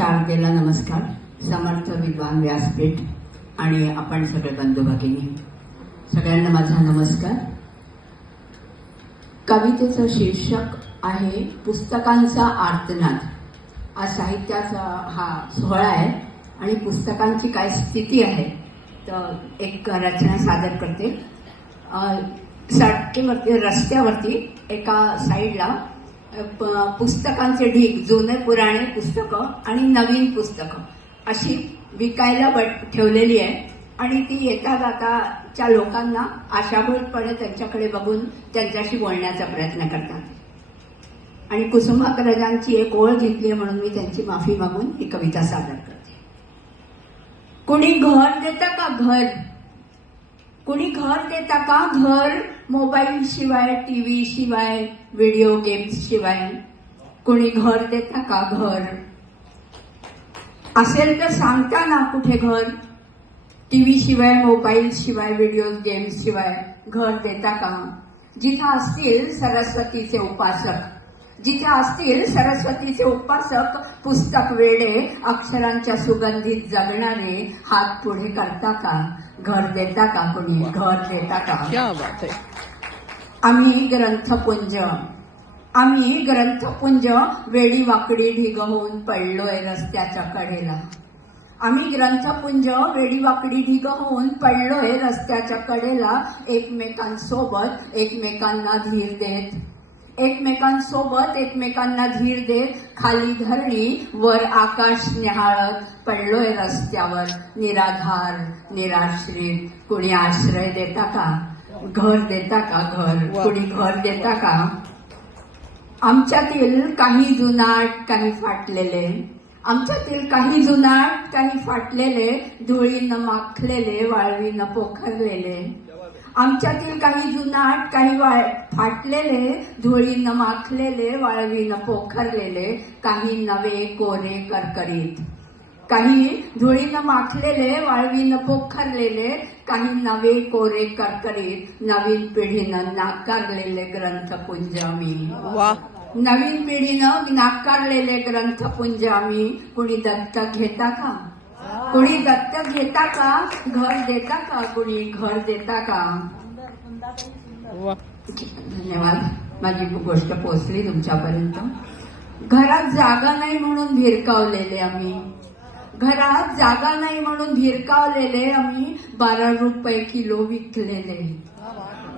शारदेला नमस्कार. समर्थ विद्वान व्यासपीठ आणि आपण सगळे बंधू भगिनी सगळ्यांना माझा नमस्कार. कवितेचं शीर्षक आहे पुस्तकांचा आर्तनाद. आज साहित्याचा हा सोहळा आहे आणि पुस्तकांची काय स्थिती आहे तर एक रचना सादर करते. सडकेवरती रस्त्यावरती एका साईडला पुस्तकांचे ढीग, जुने पुराणे पुस्तकं आणि नवीन पुस्तकं अशी विकायला ठेवलेली आहे आणि ती येता जाताच्या लोकांना आशाभूतपणे त्यांच्याकडे बघून त्यांच्याशी बोलण्याचा प्रयत्न करतात. आणि कुसुमाग्रजांची एक ओळ घेतली म्हणून मी त्यांची माफी मागून ही कविता सादर करते. कुणी घर देतं का घर? कुणी घर देता का घर? मोबाईल शिवाय, टीव्ही शिवाय, व्हिडिओ गेम्स शिवाय कुणी घर देता का घर? असेल तर सांगता ना कुठे घर? टीव्ही शिवाय, मोबाईल शिवाय, व्हिडिओ गेम्स शिवाय घर देता का? जिथे असतील सरस्वतीचे उपासक, जिथे असतील सरस्वतीचे उपासक, पुस्तक वेडे, अक्षरांच्या सुगंधीत जगणारे हात पुढे करता का? घर देता का कोणी? घर देता का? क्या बात है. आम्ही ग्रंथपुंज वेडी वाकडी ढिग होऊन पडलोय रस्त्याच्या कडेला. आम्ही ग्रंथपुंज वेडी वाकडी ढिग होऊन पडलोय रस्त्याच्या कडेला. एकमेकांसोबत एकमेकांना धीर देत, एकमेकांसोबत एकमेकांना धीर देत, खाली धरणी वर आकाश निहाळत पडलोय रस्त्यावर निराधार निराश्रित. कुणी आश्रय देता का? घर देता का? घर कुणी घर देता का? आमच्यातील काही जुनाट काही फाटलेले, आमच्यातील काही जुनाट काही फाटलेले, धुळीनं माखलेले, वाळवीनं पोखरलेले. आमच्यातील काही जुनाट काही फाटलेले, धुळीनं माखलेले, वाळवीनं पोखरलेले, काही नवे कोरे करकरीत. काही धुळीनं माखलेले, वाळवीनं पोखरलेले, काही नवे कोरे करकरीत. नवीन पिढीनं नाकारलेले ग्रंथपुंज आम्ही. नवीन पिढीनं नाकारलेले ग्रंथपुंज आम्ही. कुणी दत्तक घेता का? कुणी दत्तक घेता का? घर देता का? कुणी घर देता का? धन्यवाद. माझी गोष्ट पोहोचली तुमच्यापर्यंत. घरात जागा नाही म्हणून भिरकावलेले आम्ही. घरात जागा नाही म्हणून भिरकावलेले आम्ही. 12 रुपये किलो विकलेले.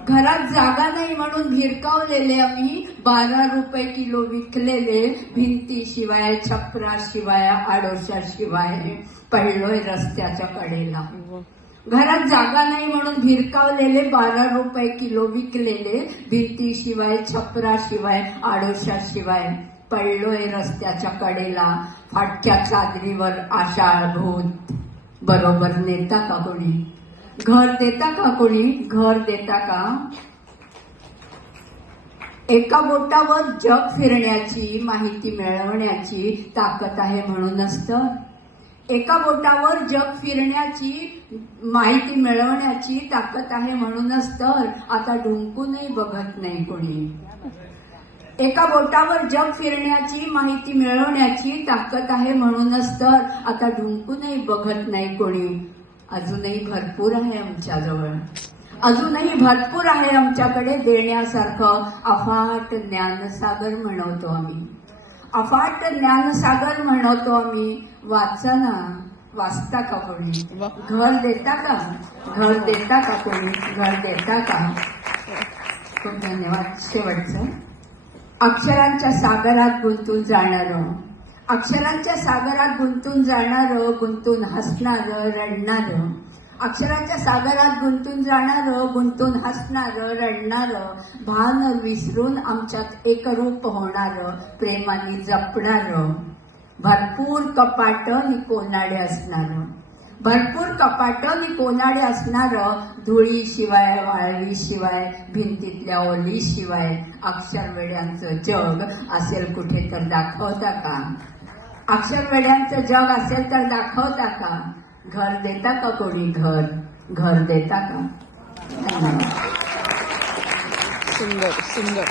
घरात जागा नाही म्हणून भिरकावलेले आम्ही. 12 रुपये किलो विकलेले. भिंतीशिवाय, छपराशिवाय, आडोशाशिवाय पडलोय रस्त्याच्या कडेला. घरात जागा नाही म्हणून भिरकावलेले, 12 रुपये किलो विकलेले. भिंतीशिवाय, छपराशिवाय, आडोशाशिवाय पडलोय रस्त्याच्या कडेला. फाटक्या चादरीवर आषाढभूत बरोबर नेता का कोणी? घर देता का कोणी? घर देता का? एका बोटावर जग फिरण्याची माहिती मिळवण्याची ताकद आहे म्हणूनच तर. एका बोटावर जग फिरण्याची माहिती मिळवण्याची ताकद आहे म्हणूनच तर आता ढुंकूनही बघत नाही कोणी. एका बोटावर जग फिरण्याची माहिती मिळवण्याची ताकद आहे म्हणूनच तर आता ढुंकूनही बघत नाही कोणी. अजूनही भरपूर आहे आमच्याजवळ, अजूनही भरपूर आहे आमच्याकडे देण्यासारखं. अफाट ज्ञानसागर म्हणवतो आम्ही, अफाट ज्ञानसागर म्हणवतो आम्ही. वाचा ना, वाचता का कोणी? घर देता का? घर देता का कोणी? घर देता का? खूप धन्यवाद. शेवटचं. अक्षरांच्या सागरात गुंतून जाणारं, अक्षरांच्या सागरात गुंतून जाणारं, गुंतून हसणारं, रडणारं. अक्षरांच्या सागरात गुंतून जाणारं, गुंतून हसणारं, रडणारं. भान विसरून आमच्यात एकरूप होणारं, प्रेमाने जपणारं. भरपूर कपाटं कोनाडे असणारं, भरपूर कपाटं कोनाडे असणारं. धुळीशिवाय, वाळवीशिवाय, भिंतीतल्या ओलीशिवाय अक्षरवेड्यांचं जग असेल कुठे तर दाखवता का? अक्षरवेड्यांचं जग असेल तर दाखवता का? घर देता का कोणी? घर घर देता का? धन्यवाद. सुंदर सुंदर.